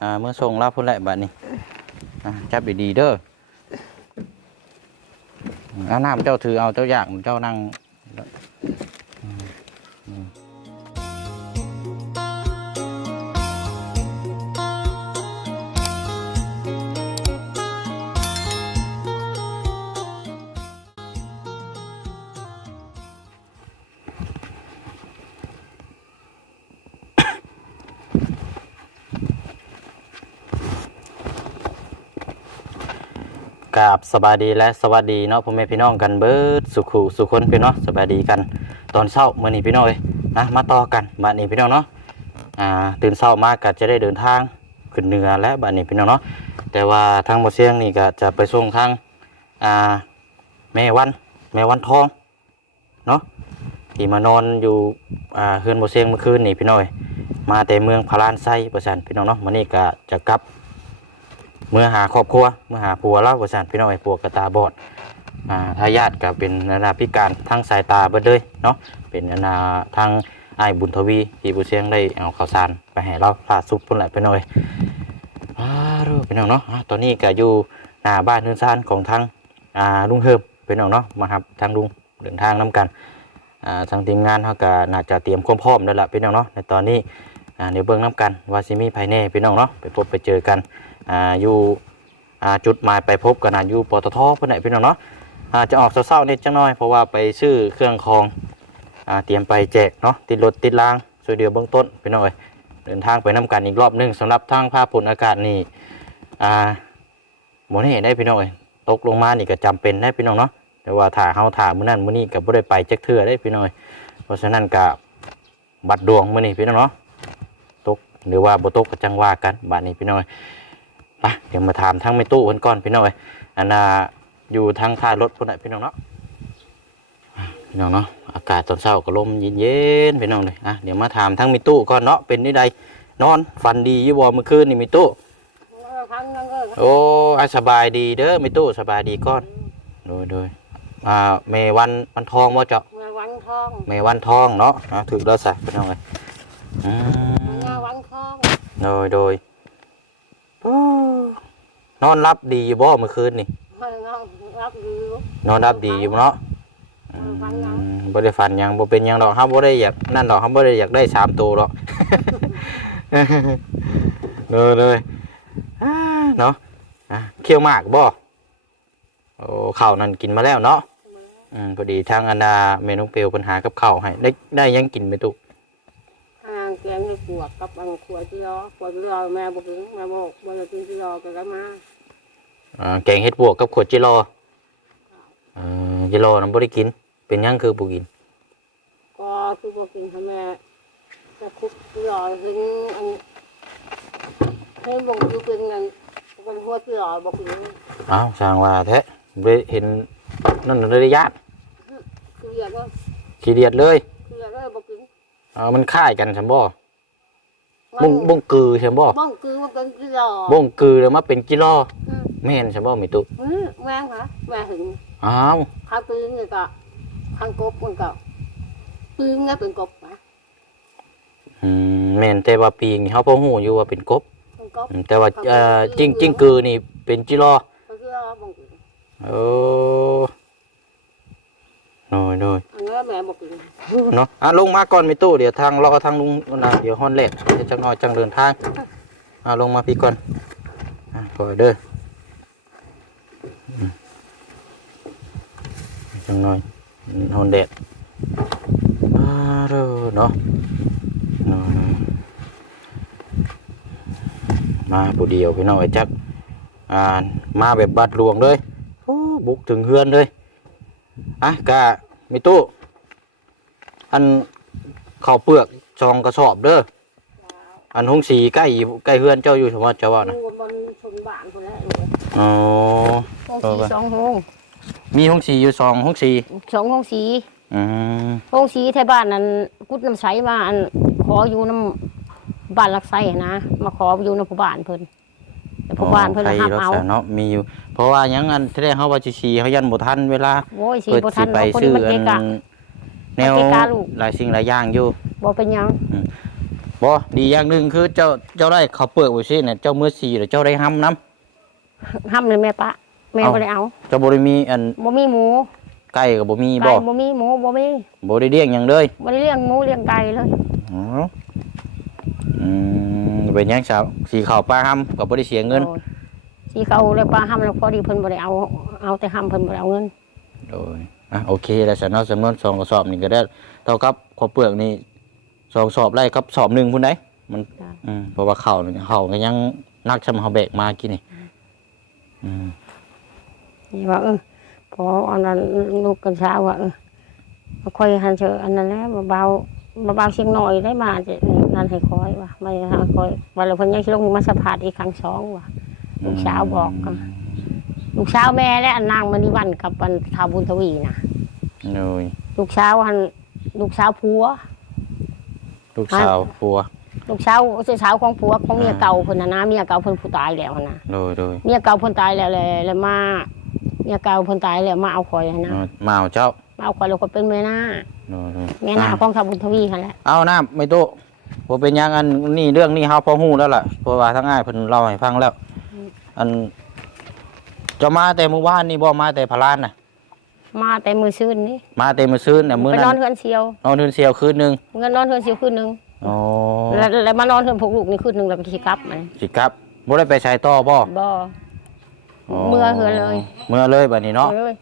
อ่าเมื่อส่งรับพุ่นแหละบัดนี้อ่าจับดีๆเด้อเอาน้ำเจ้าถือเอาเจ้าอยากเจ้านั่ง กราบสบายดีและสวัสดีเนาะพ่อแม่พี่น้องกันเบิดสุขุสุคนพี่เนาะสบายดีกัน ตอนเช้ามื้อนี้พี่น้องเอ้ยนะมาต่อกันบัดนี้พี่น้องเนาะอ่าตื่นเช้ามาก็จะได้เดินทางขึ้นเหนือและบัดนี้พี่น้องเนาะแต่ว่าทางบ่เสียงนี่ก็จะไปส่งทางอ่าแม่วันแม่วันทองเนาะที่มานอนอยู่อ่าเฮือนบ่เสียงเมื่อคืนนี่พี่น้องเอ้ยมาแต่เมืองพารานไซประสันพี่น้องเนาะมื้อนี้ก็จะกลับ เมื่อหาครอบครัวเมื่อหาผัวเล่าประสานพี่น้องไอ้ผัวกระตาบอดอ่าทายาทก็เป็นนานาพิการทั้งสายตาเบิดเลยเนาะเป็นนานาทางไอ้บุญทวีที่บุเชียงได้เอาข้าวสารไปให้เราลาดซุปพุ่นแหละพี่น้องอ้ยอ้าวพี่น้องเนาะตอนนี้ก็อยู่หน้าบ้านเฮือนซานของทางอ่าลุงเฮิมพี่น้องเนาะมาครับทางลุงเดินทางน้กันอ่าทางทีมงานเขาก็น่าจะเตรียมความพร้อมแล้วล่ะพี่น้องเนาะในตอนนี้ อ่าเดี๋ยวเบิ่งน้กันว่าสิมีภายในพี่น้องเนาะไปพบไปเจอกันอ่าอยู่อ่าจุดหมายไปพบกันนะอยู่ปตทเพื่อนพี่น้องเนาะอ่าจะออกเศร้าๆนิดจังน้อยเพราะว่าไปซื้อเครื่องคองอ่าเตรียมไปแจกเนาะติดรถติดรางช่วยเดียวเบื้องต้นพี่น้องเอ้ยเดินทางไปน้กันอีกรอบหนึงสำหรับทางภาพผลอากาศนี่อ่าโมนี่ได้พี่น้องเอ้ยตกลงมานี่ก็จำเป็นได้พี่น้องเนาะแต่ว่าถ่าเฮาถ่ามื้อนั้นมื้อนี้ก็บ่ได้ไปแจักเทื่อได้พี่น้องเอ้ยเพราะฉะนั้นก็บัดดวงมื้อนี้พี่น้องเนาะ หรือว่าบ่ตกก็จังว่ากันบัดนี้พี่น้องเอ้ยไปเดี๋ยวมาถามทั้งไม่ตู้กันก่อนพี่น้องเอ้ยอันน่ะอยู่ทางท้ายรถพุ่นน่ะพี่น้องเนาะอะพี่น้องเนาะอากาศตอนเช้าก็ลมเย็นๆพี่น้องเลยอะเดี๋ยวมาถามทั้งมีตู้ก่อนเนาะเป็นนี่ใดนอนฝันดีอยู่บ่เมื่อคืนนี่มีตู้พังนั่งเออโอ้อะสบายดีเด้อมีตู้สบายดีก่อนโดยโดยอ่าเมวันวันทองว่าเจาะมาวันทองเมวันทองเนาะอะถึกแล้วใส่พี่น้องเลย อืมมาวันทองโดยโดยโอ้นอนรับดีอยู่บ่เมื่อคืนนี่มานั่งรับอยู่ นอนรับดีอยู่เนาะเออฟันหยังอืมบ่ได้ฟันหยังบ่เป็นหยังดอกครับบ่ได้อยากนั่นดอกครับบ่ได้อยากได้สามตัวดอก เลยเลยอ่าเนาะอะเคี่ยวหมากบ่โอ้ข้าวนั่นกินมาแล้วเนาะอืมพอดีทางอันดาเมนูเปลวปัญหากับข้าวให้ได้ได้หยังกินไปตุทาง แกงให้ขวดกับอังขวดที่รอขวดที่รอแม่บอกถึงแม่บอกว่าจะกินที่รอกันแล้วมาอ่าแกงเห็ดบวกกับขวดจิโรเอ่อจิโรนำบ่ได้กิน เป็นหยังคือบ่กิน ก็คือบอกกินให้แม่จะคุกที่รอถึงอันให้บอกอยู่เป็นเงินเป็นหัวที่รอบอกถึงอ้าวสร้างว่าแท้บ่ได้เห็นนั่นน่ะได้ญาติคืออยากว่าขี้เดียดเลยคืออยากว่าบอกถึง เออมันคล้ายกันใช่บ่ บงบงกือใช่บ่บ้องคือมันเป็นที่รอบงกือแล้วมาเป็นกิโลแม่นใช่บ่มีตุแม่ค่ะแม่ถึงอ้าวข้าวปืนนี่ก็ข้างกบมันก็ปืนเนี่ยเป็นกบนะอืมแม่นแต่ว่าปีงนี่เฮาพอฮู้อยู่ว่าเป็นกบเป็นกบอืมแต่ว่าเอ่อจิ้งจิ้งกือนี่เป็นกิโลก็คือเราบอกกินโอ้ โน้ยโน้ยอันนี้แม่บอกกินเนาะอะลงมาก่อนมีตู้เดี๋ยวทางรอทางลุงนะเดี๋ยวฮอนเล็ดเดี๋ยวจังน้อยจังเดินทางอะลงมาพี่ก่อนอะก่อนเด้ออืมจังน้อยฮอนเล็ดมาเด้อเนาะเนาะมาผู้เดียวพี่น้องไอ้จักอ่ามาแบบบัดหลวงเลยโอ้บุกถึงเฮือนเลย อะกะมีตู้อันข้าวเปลือกซองกระสอบเด้ออันหงสีใกล้ใกล้เฮือนเจ้าอยู่สมมติเจ้าว่านะดูมันชนบ้านคนแล้วอ๋อห้องสีสองห้องมีหงสีอยู่สองหงสีสองห้องสีอืมห้องสีแถวบ้านนั้นกุดน้ำใสมาอันขออยู่น้ำบ้านลักไส้นะมาขออยู่น้ำผู้บ้านเพิ่น แต่ผู้บ้านเพิ่นใครหับรักเอาษาเนาะมีอยู่ เพราะว่าหยังอันที่แรกเขาว่าสิสีเขายันบ่ทันเวลาโอ้ยสีเปิดบ่สิทันไปเอาคนซื้อมันอัเกะนกะแนวมันเกะกะลูกหลายสิ่งหลายอย่างอยู่บ่เป็นหยังบ่ดีอย่างหนึ่งคือเจ้าเจ้าได้ข้าวเปลือกไว้สิเนี่ยเจ้ามื้อสีแล้วเจ้าได้ห้ำน้ห้ามเลยแม่ปะแม่เอาบ่ได้เอาำเจ้าบ่ได้มีอันบ่มีหมูไก่ก็บ่มีไก่บ่บ่มีหมูบ่มีบ่ได้เลี้ยงหยังเลยบ่ได้เลี้ยงหมูเลี้ยงไก่เลยอ๋ออืม เป็นหยังสาวสีขาวปลาห้ำก็บ่ได้เสียเงินโอ้ยสิเขาเลยปลาห้ามแล้วพอดีเพิ่นบ่ได้เอาเอาแต่ห้ามเพิ่นบ่ได้เอาเงิน โดยอะโอเคแล้วสนอจำนวนสองกระสอบนี่ก็ได้เท่ากับข้าวเปลือกนี่สองสอบไร่ครับสอบหนึ่งพุ่นได้มันจ้ะ อืมเพราะว่าข้าวนี่ข้าวก็ยังนักชำเฮาแบกมากินนี่อืมนี่ว่าเออพออันนั้นลูกกันเช้าว่าเออมาค่อยหันเชออันนั้นแหล้วเบาๆเบาๆเสียงหน่อยได้มาจะ นั่นให้คอยว่ะไม่ให้คอยวันละเพิ่นยังสิลงมาสะพาดอีกครั้งสองว่ะลูกสาวบอกอะลูกสาวแม่และอันนางมณีวันกับอันทาบุญทวีนะโดยลูกสาวอันลูกสาวผัว ลูกสาวผัว ลูกสาวเจ้าสาวของผัวของเมียอ่าเก่าเพิ่นน่ะนะเมียเก่าเพิ่นผู้ตายแล้วนะโดยโดยเมียเก่าเพิ่นตายแล้วเลยแล้วมาเมียเก่าเพิ่นตายแล้วมาเอาข่อยนะเออมาเอาเจ้ามาเอาข่อยแล้วก็เป็นแม่นาโดยโดยแม่นาอะของทาบุญทวีหั่นแหละเอาน้าไม่โตะ บ่เป็นหยังอันนี่เรื่องนี้เฮาพอฮู้แล้วล่ะเพราะว่าทั้งอ้ายเพิ่นเล่าให้ฟังแล้ว อันเจะมาแต่เมื่อวานนี่บ่มาแต่พะลานน่ะ มาแต่มือซื่นนี่มาแต่มื้อซื่นน่ะมื้อไปนั้นนอนเฮือนเสียวนอนเทือนเสียวคืนหนึงเงินนอนเฮือนเสียวคืนหนึงอ๋อแล้วแล้วมานอนเฮือนพวกลูกนี่คืนหนึงแล้วก็สิกลับมาสิครับบ่ได้ไปใช้ต่อบ่บ่ เมื่อเฮือนเลย เมื่อเลยบัดนี้เนาะเอาเลย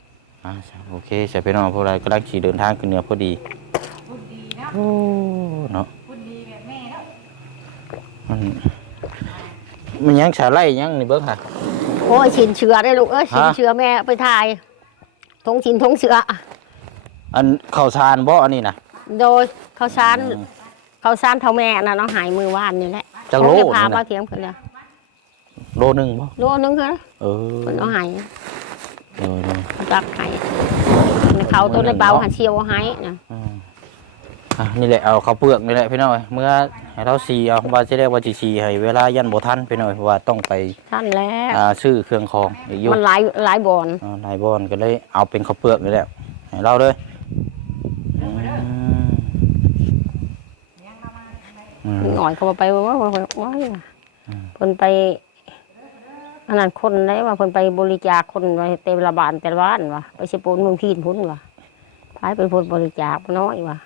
อ่าโอเคใช่พี่น้องพวกเรากำลังขี่เดินทางขึ้นเหนือพอดีโอ้เนาะ มันมันยังสาไล่ยังนี่เบิ่งค่ะ โอ้ยชินเชือได้ลูกเอ้ยชินฮะ เชือแม่ไปถ่ายทงชินทงเชืออันข้าวสารบ่อันนี้นะโดยเขาวสารอืมเขาวสารเท่าแม่น่ะเนาะหายมือว่านนี่แหละจักโลเขาจะพานี่มานะเถียงเพิ่นเลยโลหนึงบ่โลนึงเหรอเออเพิ่นเอาหายเออเออจักหายเขาตัวในเบาหันเชียวเอาหายนะ อืม อะนี่แหละเอาข้าวเปลือกนี่แหละพี่น้อยเมื่อให้เราสีเอาว่าจะได้ว่าสิสีให้เวลายันบ่ทันพี่น้อยเพราะว่าต้องไปท่านแล้วอ่าซื้อเครื่องของอีกอยู่มันหลายหลายบอนอ่าหลายบอนก็เลยเอาเป็นข้าวเปลือกนี่แหละให้เราเลยอืมอืมหน่อยเขาไปว่าว่าว่าว่าเพิ่นไปอันนั้นคนได้ว่าเพิ่นไปบริจาคคนไว้เต็มละบานแต่ละบ้านว่ะไปสิปูนเมืองพีนพุ่นว่ะพายเป็นคนบริจาคน้อยว่ะ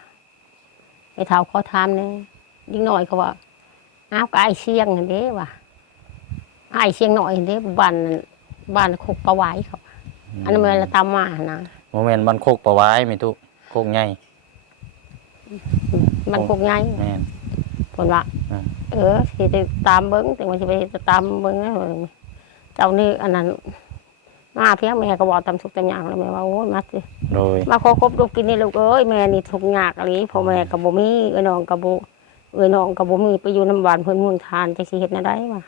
ไปเท่าขอทานเนี่ยยิ่งหน่อยเขาว่าอ้าวก็ไอายเชียงเห็นเด้ว่ะไอายเชียงหน่อยเห็นเด้บ้านบ้านคุกประไว้เขาว่ะอันนั้นมันละตามมานะโมเมนต์มันโคกปลาไว้ไม่ตุโคกใหญ่มันคุกไงแม่นผลว่าอืมเออสิไปตามเบิ้งแต่ว่าสิไปตามเบิ้งนะเจ้านี่อันนั้น มาเพียงแม่ก็บอกตามสุกตามอย่างแล้วแม่ว่าโอ้ยมาสิโดยมาขอครบลูกกินนี่ลูกเอ้ยแม่นี่ทุกข์ยากอะไรพ่อแม่กับบ่มีเอ้ยน้องกับบ่เอ้ยน้องกับบ่มีไปอยู่น้ำหวานเพิ่นเมืองทานจักสิเฮ็ดแนวใดวะ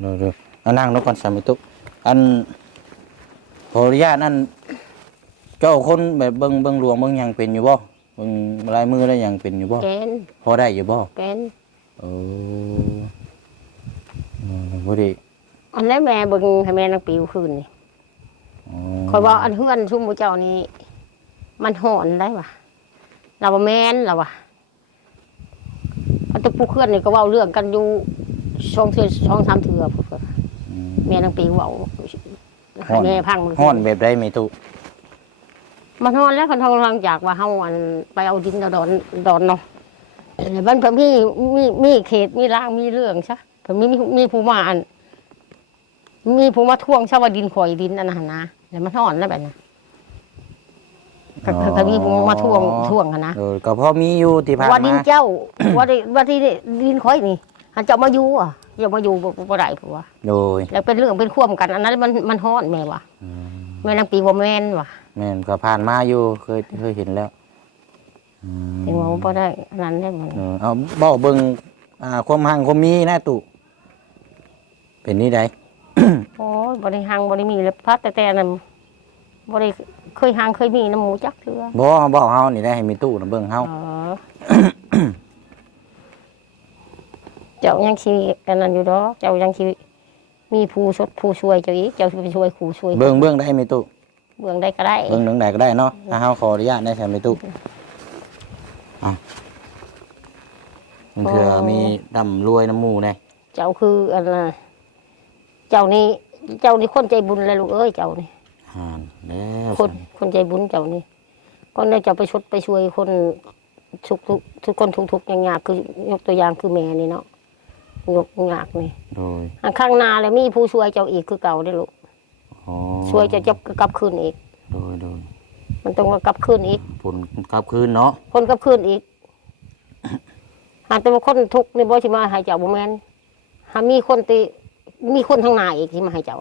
โดยโดยอันนั่งนกก่อนสามิตุอันขออนุญาตนั่นเจ้าคนแบบเบิ่งเบิ่งหลวงเบิ่งหยังเป็นอยู่บ่เบิ่งลายมือแล้วหยังเป็นอยู่บ่แกนพอได้อยู่บ่แกนเออเออบ่ได้อันนั้นแม่เบิ่งให้แม่นางปิวคืนนี่อ๋อ คอยว่าอันเฮือนชุมหมู่เจ้านี่มันหอนได้วะเราว่าแม่นเราว่ะอันแตผู้เคลื่อนนี่ก็เว้าเรื่องกันอยู่ช่องเทือช่องสามเทือพูดว่าอืมแม่นางปิวเว้าให้แม่พังมันฮ้อนแบบใดไม่ตุมันฮอนแล้วคนทองทางจากว่าเฮาอันไปเอาดินเอาดอนดอนเนาะแต่มันเพิ่นมีมีมีเขตมีร่างมีเรื่องซะเพิ่นมีมีมีผู้มาอัน มีผู้มาท่วงซะว่าดินข่อยดินอันนั้นนะแล้วมันฮอนแล้วแบบนั้นก็ก็ก็มีผู้มาท่วงท่วงกันนะเออก็พอมีอยู่ที่ผ่านว่าดินมาเจ้าว่าดิว่าที่ดินข่อยนี่หันเจ้ามาอยู่อะอย่ามาอยู่บ่บ่ได้ผัวโดยแล้วเป็นเรื่องเป็นความกัน อันนั้นมันมันฮอนแม่ว่ะอืมแม่นางปีบ่แม่นว่ะแม่นก็ผ่านมาอยู่เคยเคยเห็นแล้วอืมถึงว่าบ่ได้อันนั้นได้มันเออเอาเบ้าเบิ่งอ่าความหังความมีนะตุเป็นนี่ได้ โอ้ยบริหังบริมีเลยพัดแต่แต่นั้นบริเคยหังเคยมีน้ำหมูจักเถื่อบ่เบ้าเฮานี่ได้ให้มีตู้นะเบิ่งเฮาเออเจ้ายังชีกันนั้นอยู่ดอกเจ้ายังชีมีผู้ชดผู้ช่วยเจ้าอีกเจ้าสิไปช่วยผู้ช่วยเบิ่งเบิ่งได้มีตู้เบื้องได้ก็ได้เบิ่งหนังใดก็ได้เนาะถ้าเฮาขออนุญาตได้ใช่มีตู้เอามันเถื่อมีดำรวยน้ำหมูแน่เจ้าคืออันน่ะ เจ้านี่เจ้านี่คนใจบุญเลยลูกเอ้ยเจ้านี่ห่านแล้วคนคนใจบุญเจ้านี่ก็เนี่ยจะไปชดไปช่วยคนทุกทุกทุกคนทุกทุกๆอย่างยากคือยกตัวอย่างคือแม่นี่เนาะยกยากนี่โดยอันข้างหน้าแล้วมีผู้ช่วยเจ้าอีกคือเก่าได้อลูกอ๋อช่วยจะจะกลับคืนอีกโดยโดยมันต้องมากลับคืนอีกผลกลับคืนเนาะคนกลับคืนอีกหากแต่ว่าคนทุกข์นี่บ่สิมาให้เจ้าบ่แม่นหามีคนติ มีคนทางหน้าอีกที่มาให้เจ้า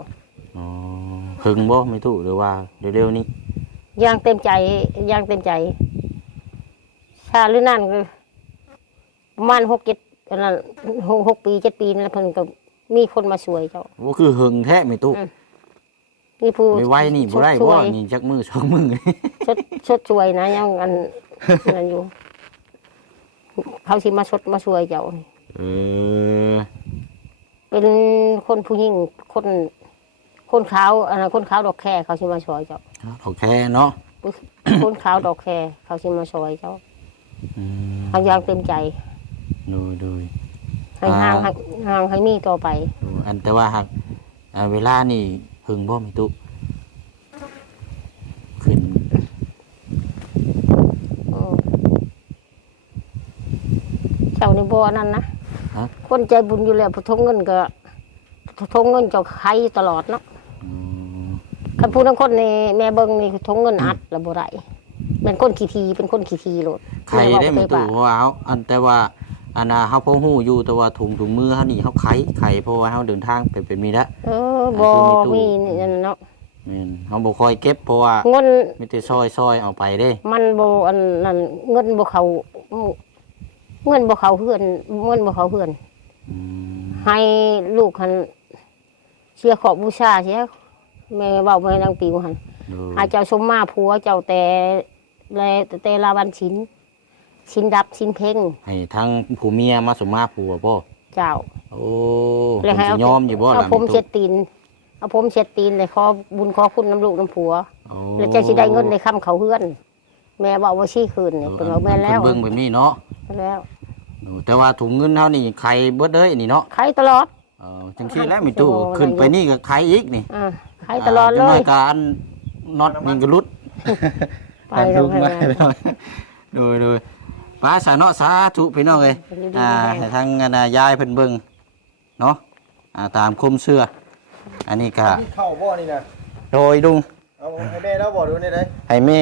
อ๋อหึงบ่ไม่ถูกหรือว่าเร็วๆนี้อย่างเต็มใจอย่างเต็มใจชาหรือนั่นก็ประมาณหกเจ็ดอันนั้นหกหกปีเจ็ดปีนั่นแหละเพิ่นก็มีคนมาช่วยเจ้าว่าคือหึงแท้ไม่ถูกอืมมีผู้ไม่ไหวนี่บ่ได้ช่บ่วยนี่จักมือสองมือชดชดช่วยนะยังอันนั่นอยู่ เขาสิมาชดมาช่วยเจ้าเออ เป็นคนผู้หญิงคนคนขาวอันนั้นคนขาวดอกแครเขาสิมาช่วยเจ้าโอเคเนาะคนขาวดอกแครเขาสิมาช่วยเจ้าอืมทางยางเต็มใจดูดูให้ห่างให้ห่างให้มีต่อไปดูอันแต่ว่าหากอ่าเวลานี่หึงบ่ไม่ถูกขึ้นอืมเจ้านี่บ่นั่นนะ ฮะ คนใจบุญอยู่แล้วผู้ทงเงินก็ทงเงินเจ้าใครตลอดเนาะอืมคันผู้ทั้งคนนี่แม่เบิ่งนี่ทงเงินอัดแล้วบ่ได้เป็นคนขี้ทีเป็นคนขี้ทีโลดไข่ได้แม่ไม่บอกถูกเพราะว่าเฮาอันแต่ว่าอันน่ะเฮาพอฮู้อยู่แต่ว่าถุงถุงมือเฮานี่เฮาไข่ไข่เพราะว่าเฮาเดินทางไปเป็นมีละเออบ่คือมีตู้มีนี่เนาะแม่นเฮาบ่ค่อยเก็บเพราะว่าเงิน มีแต่ซอยซอยเอาไปเด้ มันบ่อันนั้นเงินบ่เข้า เงินบ่เข้าเฮือนเงินบ่เข้าเฮือนอืมให้ลูกหันเสียขอบบูชาเสียแม่เว้ามาให้นางปิวหันดูอาเจ้าสมมาผัวเจ้าแต่แลแต่ลาวันชินชินดับชินเพ่งให้ทั้งผู้เมียมาสมมาผัวบ่เจ้า โอ้เลยเพิ่นให้สิเอายอมอยู่บ่เอาล่ะผมแม่เช็ตุ๊ดตีนเอาผมเช็ดตีนเลยขอบุญขอคุณน้ำลูกน้ำผัวโอ้แล้วเจ้าสิได้เงินในค่ำเขาเฮือน แม่บอกว่าชี้คืนเนี่ยเป็นว่าแม่แล้วเพิ่นเบิ่งแบบนี้เนาะแล้วดูแต่ว่าถุงเงินเฮานี่ไข่เบิดเลยนี่เนาะใครตลอดเออจังซี่แหล้วมีตู้โอ้โหขึ้นไปนี่ก็ไข่อีกนี่อ่าใครตลอดเลจังหน่ยกอันน็อตนี่ก็หลุดไปแล้วไปแล้วดูดูป้าสาเนาะสาธุพี่น้องเอ้ยเป็นดีๆอ่าได้ให้ทางอันน่ะยายเพิ่นเบิ่งเนาะอ่าตามคมเสื้อ อันนี้ก็นี่เข้าบ่อนี่นะโดยดุงเอาให้แม่แล้วบ่ดูนี่ได้ให้แม่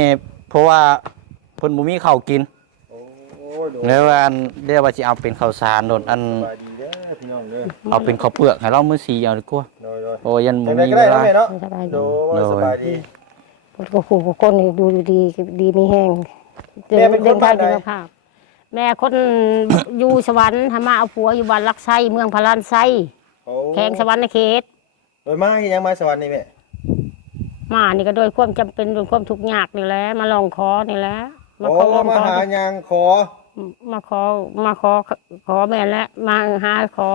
เพราะว่าเพิ่นบ่มีข้าวกินโอ้ยโดนแล้วอันเรียกว่าสิเอาเป็นข้าวสารโดนอันสบายดีเด้อพี่น้องเด้อเอาเป็นข้าวเปลือกให้เรามื้อสีเอาดีกว่าโดยโดยโอ้ยันบ่จังไดมีก็เวได้ลาเนาะแม่เนาะสบายโดดียว่าสบายดีก็ขู่คนนี่ดูดีดีมีแห้งแม่เป็นคนเดินทางบ้านใดคุณภาพ แม่คน อยู่สวรรค์ทำมาเอาผัวอยู่บ้านลักไส้เมืองพารานไส้โอ้แข่งสวรรค์เขตโดยมาเฮ็ดหยังมาสวรรค์นี่แม่ มานี่ก็โดยความจำเป็นโดยความทุกข์ยากนี่แหละมาลองคอนี่แหละมาโอ้ขอลองมาคอหาหยังขอ มาขอมาขอขอแม่และมาหาขอ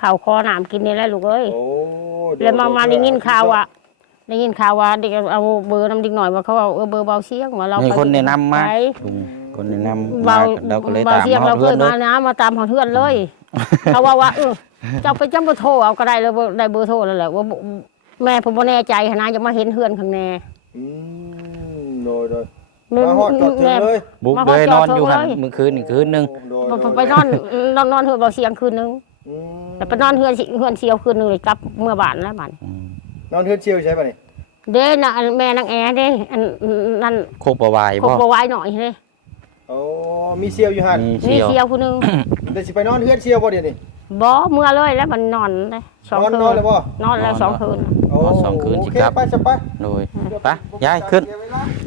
ข่าวคอหนามกินนี่แหละลูกเอ้ย โอ้โดแล้วมามาได้ยินข่าวอะได้ยินข่าวว่าเด็กเอาเบอร์น้ำดิ่งหน่อยมาเขาเอาเออเบอร์เบาเสียงมาเรามีไปคนแนะนำมาไปลุงคนแนะนำเบามาเราก็เลยเบาตามเสียงมาเราเพื่เคอนยเลมายนะมาตามหอเพื่อนเลยเขาว่าว่าเออเจ้าไปจำเบอร์โทรเอาก็ได้เลยได้เบอร์โทรแล้วแหละว่า แม่ผมบ่แน่ใจหั้นนะจะมาเห็นเพื่อนข้างแน่ อืมโดยโดยแม่มาฮอดจอดถึงเลยบุกมาเลยขนออนจอดอยู่หันเลยเมื่อคืนอีกคืนหนึงโดยไปโดยไปนอนนอนนอนเฮือนเบาเสียงคืนนึงอืมแต่ไปนอนเฮือนสิเฮือนเสียวคืนนึงเลยกลับเมื่อบานแล้วบานอืมนอนเทือนเชียวใช่ป่ะนี่เด้นะอันแม่นางแอเด้อันนั่นโคกประวายคบ่บบ่ไว้หน่อยเด้โอ้มีเชียวอยู่หั่นมีมีเชียวเสียวคืนนึงแต่สิไปนอนเทือนเชียวบ่เดี๋ยวนี้บ่เมื่อเลยแล้วมันนอนเลยสองนอนคืนอนนเลยบ่นอนแล้วสองคืน โอ้สองคืนสิโอเคครับไปจะไปโดยไปย้ายขึ้น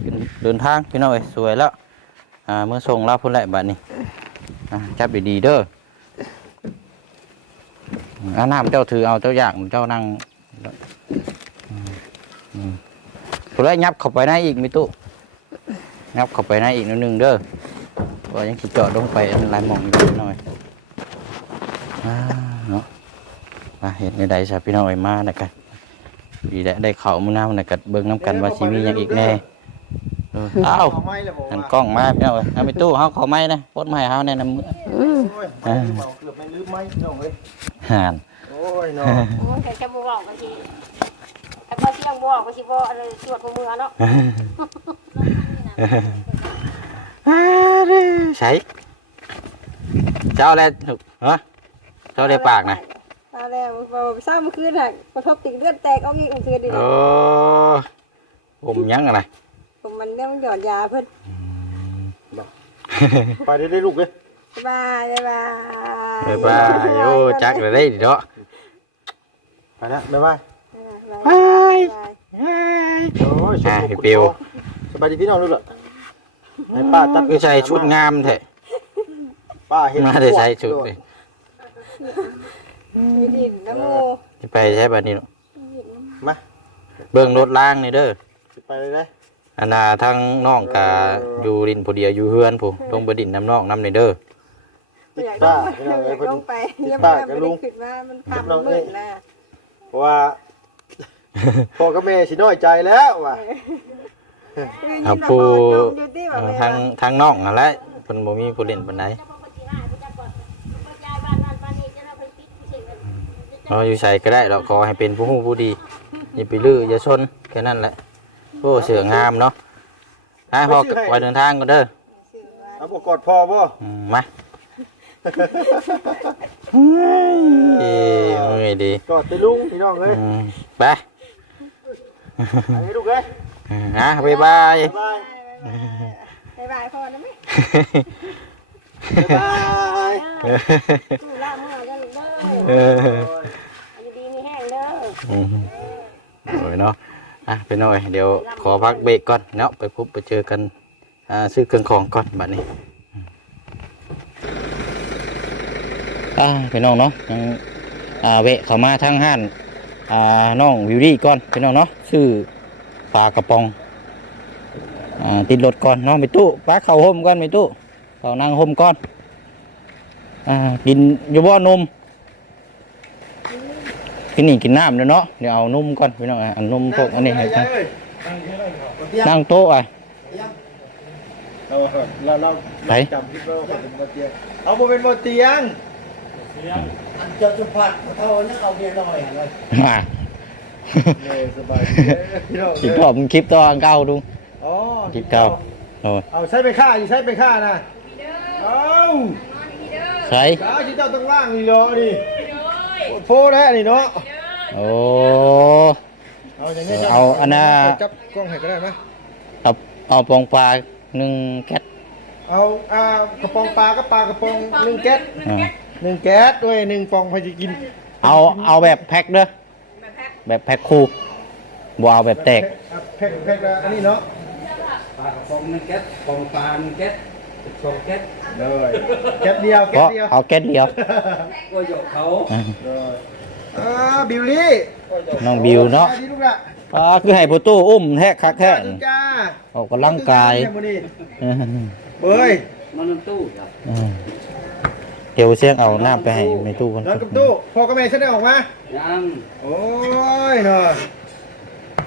ขึ้นเดินทางพี่น้องเอ้ยสวยแล้วอ่าเมื่อส่งลาพุ่นแหละบัดนี้อ่าจับดีๆเด้ออาน้ำเจ้าถือเอาเจ้าอยากเจ้านั่งอืมอืมพุ่นแล้วยับเข้าไปในอีกมิตุยับเข้าไปในอีกนิดนึงเด้อว่ายังคิดเจาะลงไปอันหลายหมองอยู่พี่น้อยอ่าเนาะมาเห็นในใดซะพี่น้องเอ้ยมานะกัน ดีแล้วได้เขามือน้ำนะกัดเบิ่งน้ำกันว่าชีมีหยังอีกแน่เอออ้าวเอาไม้เลยบอกหันว่ากล้องมาพี่น้องเอ้ยเอาไปตู้เฮาเขาไม้นะปดมาให้เฮาแน่นำมืออือืมโอ้ยไม่ลืมเอาเกือบไม่ลืมไหมพี่น้องเอ้ยห่านโอ้ยเนาะโอ้ยแต่จะบ่บอกก็สิแต่พอเที่ยงบอกก็สิบ่อะไรสวดบ่มือเนาะใช้เจ้าอะไรถูกเหรอเจ้าได้ปากนะ เอาแล้วบ่เศร้าเมื่อคืนน่ะกระทบติ่งเลือดแตกเอาอีกเมื่อคืนนี่โอ้ผมยังอะไรผมมันเนี่ยมันหยอดยาเพิ่นไปได้ได้ลูกเลยบ๊ายบายบ๊ายบายบ๊ายบายโอ้จักเลยได้ดิเนาะไปนะบ๊ายบายบ๊ายบายบาย โอ้ยชุดอะลูกพี่ปิวสบายดีพี่น้องลูกเหรอให้ป้าตัดคือใส่ชุดงามแท้ป้าเห็นมาได้ใส่ชุดเลย มีดินน้ำมูสิไปใช้แบบนี้เนาะมาเบิ่งรถล่างนี่เด้อสิไปเลยนะอันน่ะทั้งน้องกะอยู่ดินผู้เดียวอยู่เฮือนผู้ต้องไปดินน้ำนอกน้ำนี่เด้อติดอยากป้าลงพี่น้องเอ้ยอยากเพิ่นลงไปติดยังป้าไม่กับได้ลุงขึ้นมามันคำมืดนะเพราะว่าพ่อกับแม่สิน้อยใจแล้วว่ะเอาผู้ดูที่แบเอ่บอทั้งทั้งน้องนั่นแหละเพิ่นบ่มีผู้เล่นปานใด เราอยู่ใส่ก็ได้เราขอให้เป็นผู้ฮู้ผู้ดีอย่าไปลื้ออย่าชนแค่นั้นแหละโอ้เสืองามเนาะให้พ่อไว้เดินทางก็เด้อเอาบอกกอดพ่อบ่อืมมาเอ้ยเอ้ยดีกอดไปลุงพี่น้องเอ้ยอืมไปอันนี้ลูกเอ้ยอืมอะบ๊ายบาย บ๊ายบายบ๊ายบายพ่อนะไหมบ๊ายบายมือละมือกันเด้อเอออยู่ดีมีแห้งเด้ อืมโอ้ยเนาะอะไปหน่อยเดี๋ยวขอพักเบรกก่อนเนาะไปพบไปเจอกันอ่าซื้อเครื่องของก่อนบัดนี้อ่าไปน้องเนาะยังอ่าเวะเข้ามาทางห้านอ่าน้องวิวดี้ก่อนไปน้องเนาะซื้อปลากระป๋องอ่าติดรถก่อนเนาะไปตู้ปลาเข่าห่มก่อนไปตู้เข่านั่งห่มก่อนอ่ากินอยู่บ่นม กินนี่กินน้ำเด้อเนาะเดี๋ยวเอานมก่อนพี่น้องอะเอานมพวกอันนี้ให้ครับนั่งโต๊ะอะเราเราเราไหนจำที่เราเป็นบ่เตียงเอาบ่เป็นบ่เตียงจะจุพัดเท่านั้นเอาเบียร์หน่อยเลยมาเออสบายดีพี่น้องคลิปต่อมึงคลิปต่อเก่าดูอ๋อคลิปเก่าโอ้ยเอาใช้ไปฆ่าอยู่ใช้ไปฆ่านะเอาใส่จ้าที่เจ้าต้องล่างนี่เหรอนี่โฟแล้วนี่เนาะ โอ้ เอาอย่างนี้จ้ะเอาอันน่ะ จับกล้องให้ก็ได้ไหมเอาเอาปองปลาหนึ่งแก๊สเอาอ่ากระป๋องปลาก็ปลากระป๋องหนึ่งแก๊สอ่าหนึ่งแก๊สด้วยหนึ่งฟองพอจะกินเอาเอาแบบแพ็คเด้อแบบแพ็คคู่บ่เอาแบบแตกอะแพ็คแพ็คละอันนี้เนาะปลากระป๋องนึงแก๊สปองปลาหนึ่งแก๊สสองแก๊สเลยแก๊สเดียวเพแก๊สราะเดียวเอาแก๊สเดียวก็หยอกเขาอ่าเลย อ่าบิวลี่น้องบิวเนาะสวัสดีลูกละอ่าคือให้ประตูอุ้มแทกคักแท้สวัสดีจ้าออกกำลังกายอืมเบ้ยมันนั่นตู้จ้ะอืมเดี๋ยวเสียงเอาน้ำไปให้ในตู้คนนอนกับตู้พ่อกับแม่ฉันได้ออกมายังโอ้ยเนาะ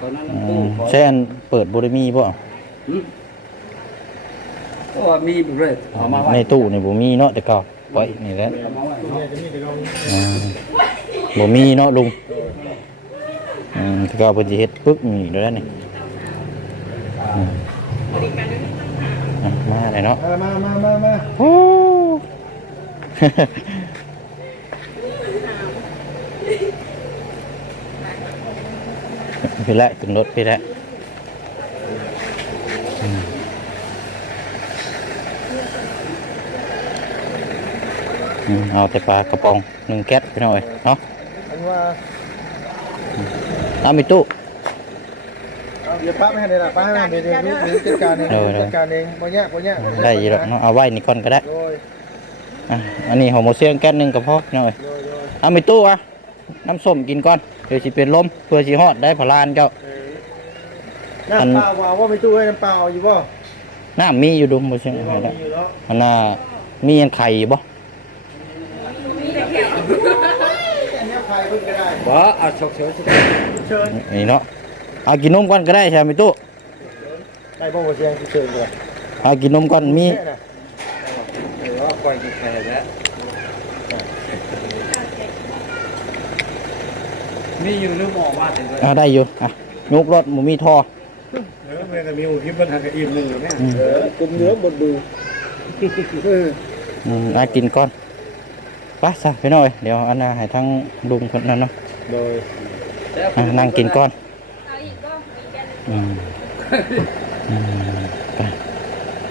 ตอนนั้นอืตู้มขอใช่อันเปิดบริมีป่ะหืมก็ว่ามีเลยเอามาไว้ในตู้ในบ่มีเนาะแต่ก็ไว้นี่แหละ เอามาไว้ตู้เนาะเนี่ยจะมีแต่เราอ่าบ่มีเนาะลุงอืมแต่ก็เพิ่นสิเฮ็ดปึ๊กนี่เด้อนี่อืมอะมาเลยเนาะเออมามามามาโอ้พี่ละขึ้นรถพี่ละอืมอืมเอาแต่ปลากระป๋องหนึ่งแก๊สพี่น้อยเนาะอัน ว่าเอาไปตู้เอาเดี๋ยวป้าไม่ให้เลยล่ะป้าให้มาเดี๋ยวเดี๋ยวเดี๋ยวจัดการเองเออเออจัดการเองบ่ยากบ่ยากได้อยี่หรอกเนาะเอาไว้นี่ก่อนก็ได้โดยอะอันนี้หอมโมเสียงแก๊สหนึ่งกับพ่อพี่น้อยโดยโดยเอาไปตู้อะน้ำส้มกินก่อนเดี๋ยวสิเป็นลมเพื่อสิฮอดได้พลานเจ้าเออน้ำเปล่าว่าว่าไม่ตู้ให้น้ำเปล่าอยู่บ่น้ำมีอยู่ดุมบ่เชียงมีให้บ่ได้มีอยู่เนาะอันน่ะมีอันไข่อยู่บ่ อันนี้ใครเพิ่งก็ได้ บ่เอาฉกเฉยสิเชิญนี่เนาะเอากินนมก่อนก็ได้ใช่ไหมตู้ได้บ่บ่เสียงเชิญเลยเอากินนมก่อนมีแค่น่ะเออปล่อยกินไปแล้วมีอยู่ลืมออกมาถึงเลยอ่าได้อยู่อะยกรถหมูมีท่อเออแม่ก็มีอุทิศบรรทัดกับอิ่มหนึ่งอยู่แม่อืมเออกลุ่มเนื้อบนดูเอออืมอะกินก่อนไปซะพี่น้อย เดี๋ยวอันน่ะให้ทั้งลุงคนนั้นเนาะ โดยอะนั่งกินก่อนอืมอืมไป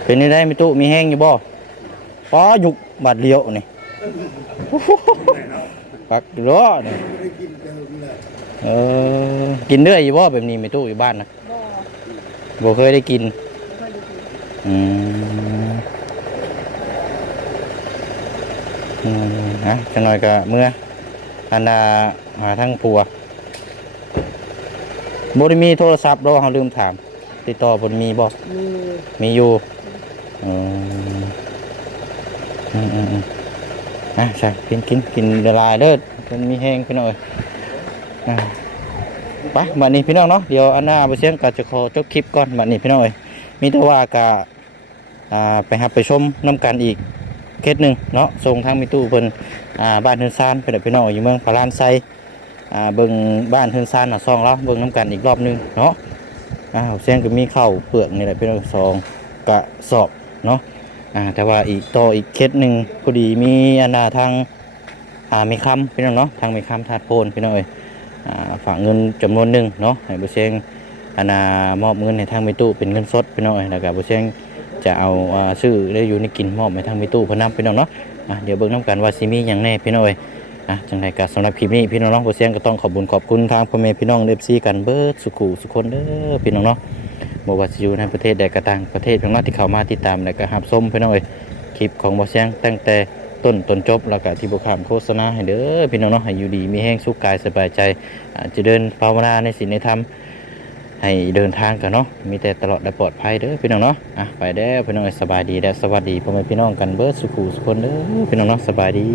เป็นนี่ได้มีตู้มีแห้งอยู่บ่ป้อหยุกบาดเลี้ยวนี่โอ้โหปักล้อนี่เออกินเรื่อยอยู่บ่แบบนี้มีตู้อยู่บ้านนะบ่เคยได้กินอืมอืมฮะจังหน่อยก็เมื่อ อันน่ะหาทั้งผัวบ่ได้มีโทรศัพท์ดอกเฮาลืมถาม ติดต่อบ่ได้มีบ่มีมีอยู่อืมอืมอืมอืมอะใช่กินกินกินละลายเด้อมันมีแห้งพี่น้องเอ้ยอะไปบัดนี้พี่น้องเนาะเดี๋ยวอันหน้าไปเสียงก็จะขอจบคลิปก่อนบัดนี้พี่น้องเอ้ยมีแต่ว่ากะอ่าไปหับไปชมน้ำกันอีกเคสหนึ่งเนาะส่งทางมีตู้เพิ่น อ่าบ้านเฮือนซานเพิ่นพี่น้องอยู่เมืองพารานไซอ่าเบิ่งบ้านเฮือนซานน่ะซองแล้วเบิ่งน้ำกันอีกรอบนึงเนาะอ้าวเสียงก็มีข้าวเปลือกนี่แหละเป็นสองกระสอบเนาะอ่าแต่ว่าอีกต่ออีกเคสหนึ่งพอดีมีอันาทางอ่ามีคำพี่น้องเนาะทางมีคำทาดโพนพี่น้องเอ้ยอ่าฝากเงินจำนวนหนึ่งเนาะให้บุเชงอันามอบเงินในทางมิตู้เป็นเงินสดพี่น้องเอ้ยแล้วก็บุเชงจะเอาอ่าซื้อได้อยู่ในกินมอบในทางมิตู้เพนนำพี่น้องเนาะ อะเดี๋ยวเบิ่งน้ำกันว่าซิมีอย่างแน่พี่น้องเอ้ยอะจังไรก็สำหรับคลิปนี้พี่น้องเนาะบุเชงก็ต้องขอบคุญขอบคุณทางพ่อแม่พี่น้องเอฟซีกันเบิร์ดสุขุสุคนเด้อพี่น้องเนาะบว่าจะอยู่ในประเทศใดก็ต่างประเทศพียงน้อยที่เข้ามาติดตามและก็รับชมพี่น้องเอ้ยคลิปของบ่เสียงตั้งแต่ต้นจนจบแล้วก็ที่บ่ข้ามโฆษณาให้เด้อพี่น้องเนาะให้อยู่ดีมีแห้งสุขกายสบายใจจะเดินภาวนาในศีลในธรรม ให้เดินทางกันเนาะมีแต่ตลอดได้ปลอดภัยเด้อพี่น้องเนาะอะไปเด้อพี่น้องสบายดีได้สวัสดีพ่อแม่พี่น้องกันเบิดสุขุสุขคนเด้อพี่น้องเนาะสบายดี